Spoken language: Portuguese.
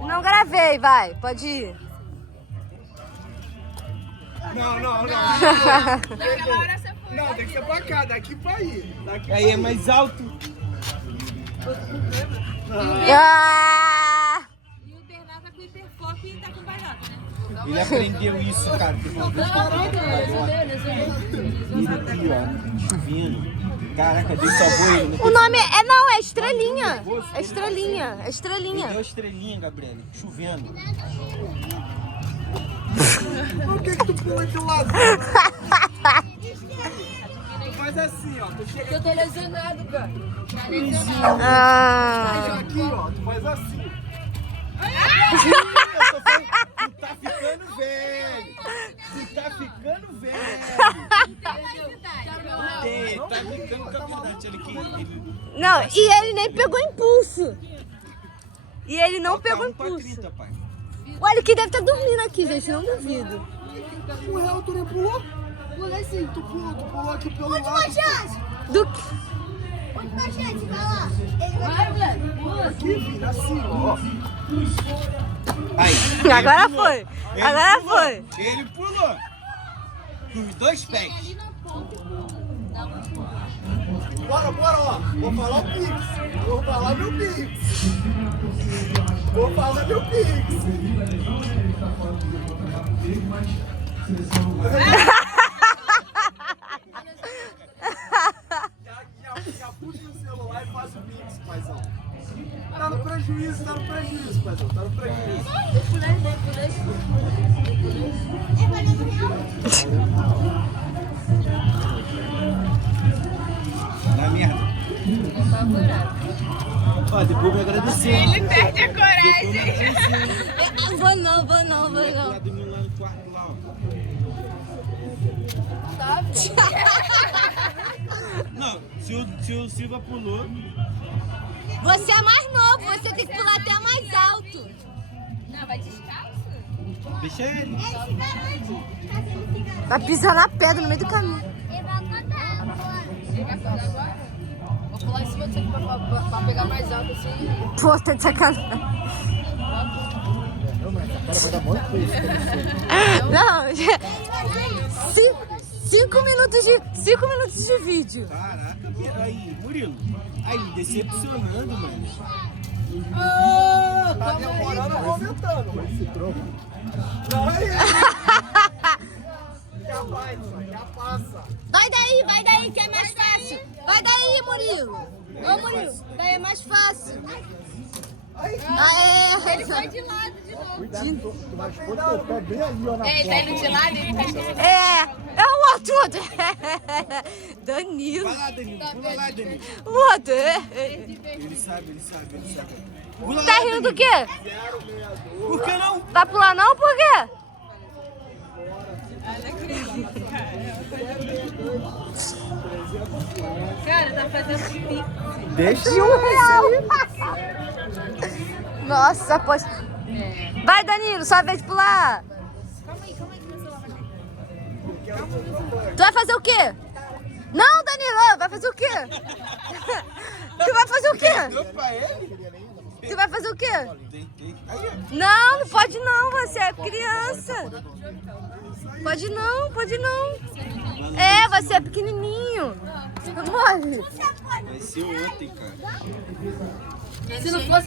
Não gravei, vai. Pode ir. Não. Naquela hora você foi. Não, tem que ser pra cá, daqui pra aí. Daqui Aí é mais alto. Ah! E o Bernardo tá com hiperfoco e tá com baiota, né? Ele aprendeu isso, cara. Ele aqui, ó, chovendo. Caraca, Deus salvou ele. O nome é Estrelinha. É Estrelinha. É Estrelinha. Deu estrelinha, Gabriele. Chovendo. Por que tu pula de lado? Tu faz assim, ó. Tu chega Eu tô lesionado, cara. Ah. aqui, ó. Tu faz assim. Tu tá ficando velho. Tu tá ficando velho. Tá ficando caminhante. Olha aqui. Não, e ele nem pegou impulso. E ele não pegou impulso. 30, pai. Olha, que deve estar dormindo aqui, gente. Não duvido. O real, tu nem pulou? Pulei sim. Tu pulou aqui pelo lado. Do... Última chance, vai lá. Aqui, filho, assim, ó. Aí. Agora foi. Agora foi. Ele pulou. Com os dois pés. Bora, ó. Vou falar o Pix. Vou falar meu Pix. Vou falar meu Pix. Já puxa o celular e faz o Pix, paizão. Tá no prejuízo, paizão. Tá no prejuízo. Dá merda. Ó, depois me agradecer. Ele perde a coragem. Vou não. Lá dormindo lá no quarto lá, ó. Não, se o Silva pulou. Você é mais novo, você tem que pular até mais alto. Não, vai descalço. Deixa ele. Vai pisar na pedra no meio do caminho. Eu vou contar agora. Chega agora. Vou pular em cima de você pra pegar mais alto assim. Pô, tá de sacanagem. Não, 5 minutos de vídeo. Caraca, aí, Murilo. Aí, me decepcionando, mano. Tá demorando ou aumentando, mas esse troco. Não, aí. Já vai, já passa. Vai daí, que é mais fácil. Vai daí, Murilo. Ô, Murilo, daí é mais fácil. Aê! Ele foi de lado de novo. Mas quando eu pego bem ali, ó, na É, ele tá indo de lado e ele tá indo. É o outro. Danilo. Vai lá, Danilo. Pula lá, Danilo. O outro. Ele sabe. Pula Tá lá, rindo do Danilo. quê? Por que não? Vai pular não? Por quê? Cara, tá fazendo pipi. Deixa De R$1. Nossa, pois. Vai, Danilo, sua vez de pular. Calma aí, que meu celular vai cair. Tu vai fazer o quê? Não, Danilo, vai fazer o quê? Tu vai fazer o quê? Deu pra ele? Tu vai fazer o quê? Tem. Aí, ó. Não pode não, você é criança. Pode não. É, você é pequenininho. Morre. Vai ser ontem, cara. Se não fosse